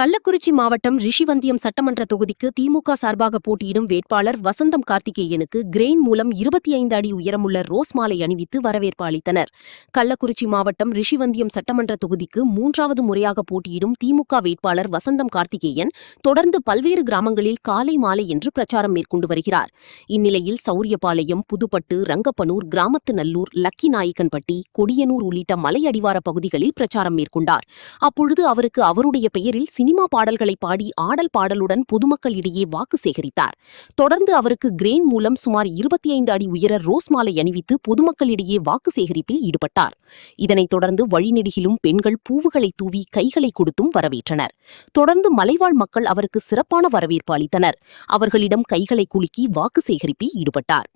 கள்ளக்குறிச்சி மாவட்டம் ரிஷிவந்தியம் சட்டமன்ற தொகுதிக்கு திமுக சார்பாக போட்டியிடும் வேட்பாளர் வசந்தம் கார்த்திகேயனுக்கு கிரெயின் மூலம் 25 அடி உயரமுள்ள ரோஸ் மாலை அணிவித்து வரவேற்பு அளித்தனர். கள்ளக்குறிச்சி மாவட்டம் ரிஷிவந்தியம் சட்டமன்ற தொகுதிக்கு 3வது முறையாக போட்டியிடும் திமுக வேட்பாளர் வசந்தம் கார்த்திகேயன் தொடர்ந்து பல்வேறு கிராமங்களில் காலை மாலை என்று பிரச்சாரம் மேற்கொண்டு வருகிறார். இந்நிலையில் சௌரியபாளையம், புதுப்பட்டு, ரங்கப்பனூர், கிராமத்து நல்லூர், லக்கிநாயக்கன்பட்டி, கொடியனூர் உள்ளிட்ட மலையடிவார பகுதிகளில் பிரச்சாரம் மேற்கொண்டார். அப்பொழுது அவருக்கு அவருடைய பெயரில் சினிமா பாடல்களை பாடி ஆடல் பாடலுடன் பொதுமக்களிடையே வாக்கு சேகரித்தார். தொடர்ந்து அவருக்கு கிரெயின் மூலம் சுமார் 25 அடி உயர ரோஸ் மாலை அணிவித்து பொதுமக்களிடையே வாக்கு சேகரிப்பில் ஈடுபட்டார். இதனைத் தொடர்ந்து வழிநெடுகிலும் பெண்கள் பூவுகளை தூவி கைகளை கொடுத்தும் வரவேற்றனர். தொடர்ந்து மலைவாழ் மக்கள் அவருக்கு சிறப்பான வரவேற்பு அளித்தனர். அவர்களிடம் கைகளை குலுக்கி வாக்கு சேகரிப்பில் ஈடுபட்டார்.